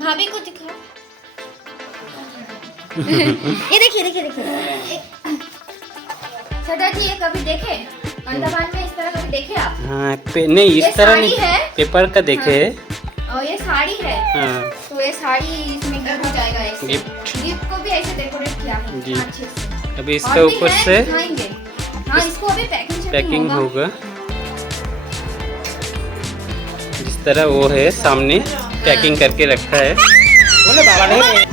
भाभी को दिखाओ। ये देखिए देखिए देखिए सरदार जी, ये कभी देखे अंडमान में इस तरह कभी देखे आप? हाँ नहीं इस तरह नहीं, पेपर का देखे। और ये साड़ी है। हाँ तो ये साड़ी इसमें गिफ्ट हो जाएगा, ऐसे गिफ्ट को भी ऐसे डेकोरेट किया है अच्छे से। अभी इसके ऊपर से हाँ इसको अभी पैकिंग होगा। जिस तरह वो है सामने पैकिंग करके रखा है। बोले बाबा नहीं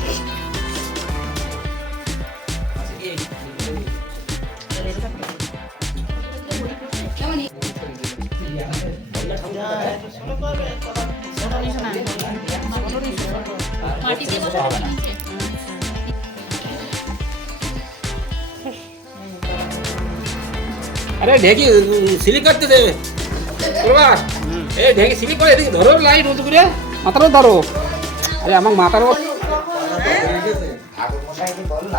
अरे ढेकी सिलिक करते दे ए ढेकी सिलिक করে এদিকে ধরো লাইট উঠে করে মাথারও ধরো। আরে আমাকে মাথারও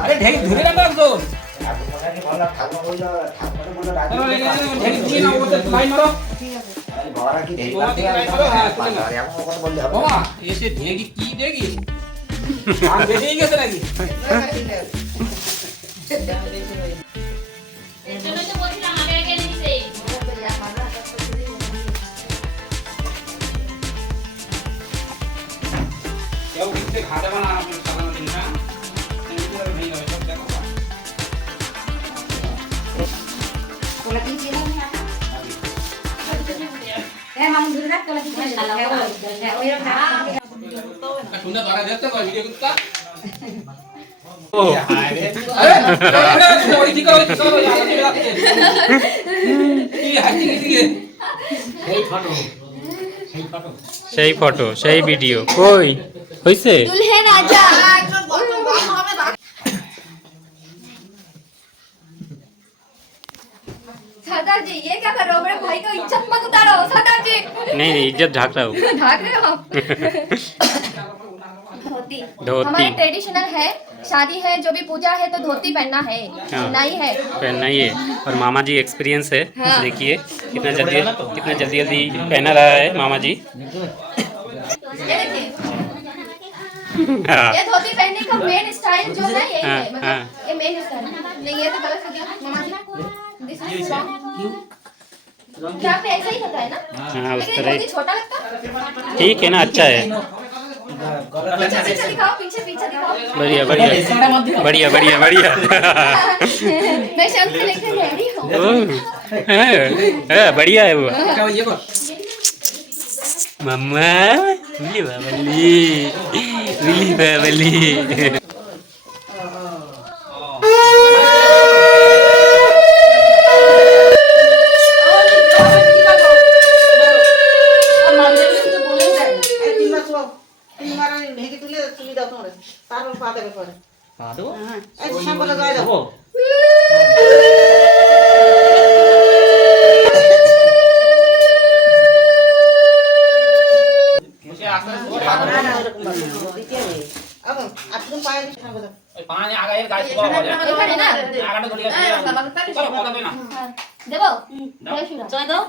আরে ঢেকি ধরে রাখো একদম। ঢেকি দিয়ে নাও ওতে লাইন মারো। বাবা এসে ঢেকি কি দেখি আর বেশি গেছে নাকি? खाते बना साला दिन का नहीं हो सब देखो कोला की चीज है मामू दूर रख कोला की चीज है ओए सुनना बारा देखते को वीडियो कुत्ता ओ अरे ओई ठीक है ये हाथी की সেই ফটো সেই ভিডিও কই হইছে? दुल्हे राजा सरदार जी ये क्या कर रहे हो? मेरे भाई का इज्जत मत उतारो सरदार जी। नहीं इज्जत ढाक रहा हूँ। ढाक रहे हो आप? धोती धोती। हमारे ट्रेडिशनल है, शादी है जो भी पूजा है तो धोती पहनना है, हाँ। नहीं है पहनना ही है। और मामा जी एक्सपीरियंस है। हाँ। देखिए कितना जल्दी पहना रहा है मामा जी। ये देखिए हाँ। ये धोती पहनने का मेन स्टाइल जो है यही हाँ, है, मतलब हाँ। ये मेन स्टाइल नहीं। ये तो गलत हो गया मामा जी, दिस इज रॉन्ग। क्या पे ऐसा ही होता है ना? हाँ उस लेकिन तरह धोती छोटा लगता है। ठीक है ना, अच्छा है। पीछे पीछे दिखाओ, पीछे पीछे दिखाओ। बढ़िया बढ़िया बढ़िया बढ़िया बढ़िया मैं शर्ट से लेके रेडी हूँ। बढ़िया है वो। ये को मम्मा विली बाबली पानी आ गए गाइस को এখানে না आगाने को लिया चलो पकड़ देना দেবো জয় দাও।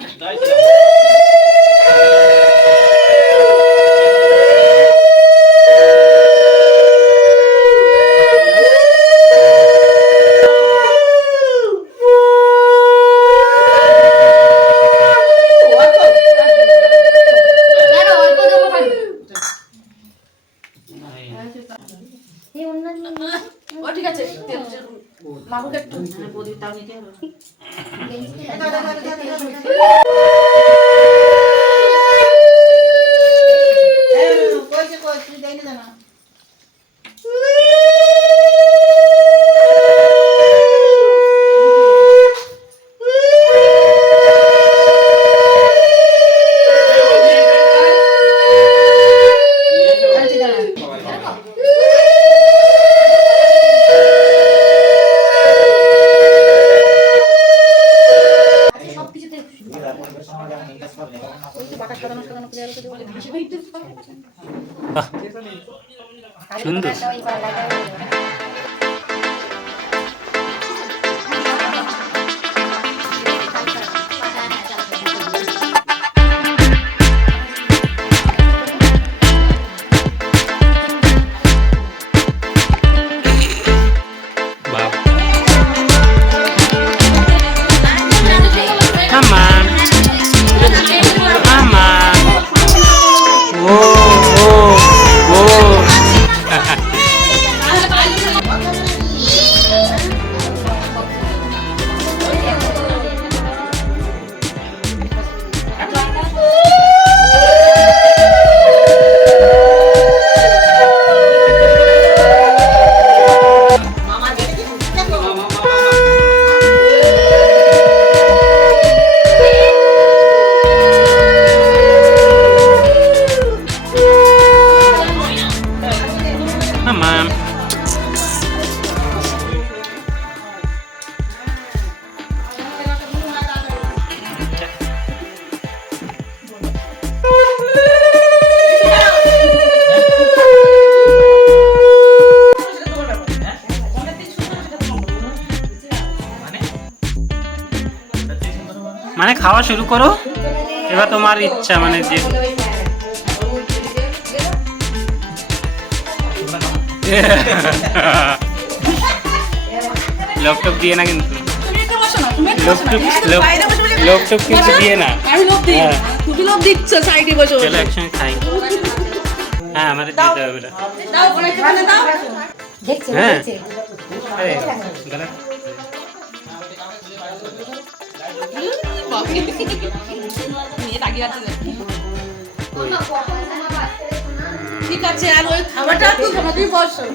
ঠিক আছে মাগুকে একটু বদি তাও নিতে হবে। সুন্দর। খাওয়া শুরু করো, এবার তোমার ইচ্ছা মানে যে লোকটুক দিয়ে না কিন্তু, তুমি একটু বসো না, তুমি একটু বসো না। বাইরে বসে বসে লোকটুক কিন্তু দিয়ে না। আমি লোভ দিই। হ্যাঁ। তুমি লোভ দিচ্ছ সাইডে বসে বসে। চলো একসঙ্গে খাই। হ্যাঁ আমাদের দিতে হবে ওটা। দাও ওখানে একটুখানি দাও। দেখছে হ্যাঁ। দেখছে আরে, গলা। নিয়ে তাকিয়ে আছে। ওই। ঠিক আছে আর ওই খাবারটা তুই খাবা, তুমি বসো।